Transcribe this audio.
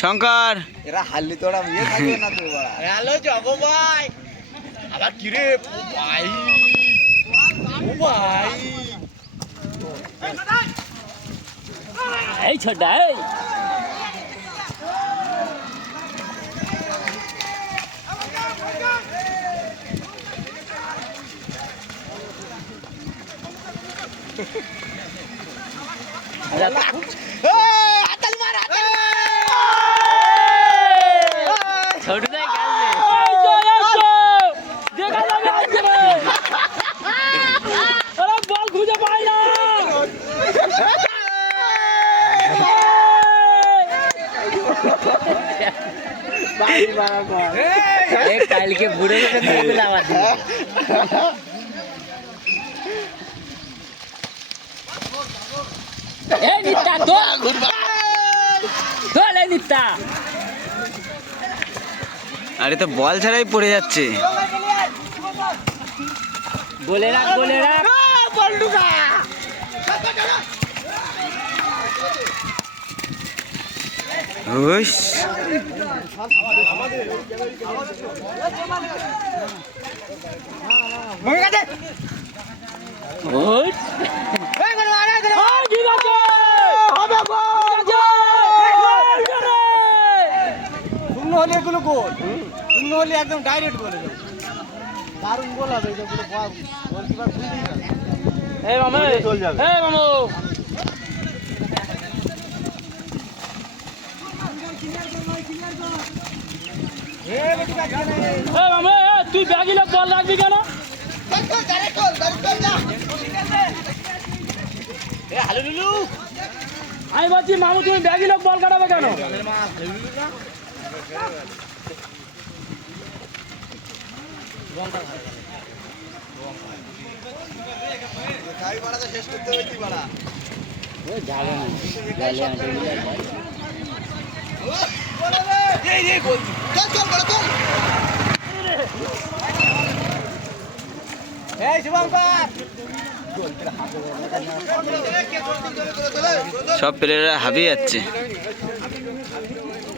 শঙ্কর এরা হাল্লি তোরা ইয়ে থাকবে না তো বাড়া হ্যালো জগো ভাই আবার কি রে ও ভাই ও ভাই এই ছোট্টা এই ছোট দেখ দেখা যাবে আজকে আরে বল খুঁজে পাই না কালকে বুড়ো আমার নিতা তো নিতা আরে তো বল ছাড়াই পড়ে যাচ্ছে। বলে রাখ হুস শূন্য হলে এগুলো গোল শূন্য হলে একদম ডাইরেক্ট গোলে যাবে দারুণ গোল হবে এগুলো গোলকিপার ভুলবেই না এই মামু চলে যাবে এই মামু এই মামু তুই ব্যাগিলে বল রাখবি কেন? আমি বলছি মামু তুমি ব্যাগিলে বল কাটাবে কেন? শেষ করতে হবে কি বাড়া সব প্লেয়াররা হাবিয়ে যাচ্ছে।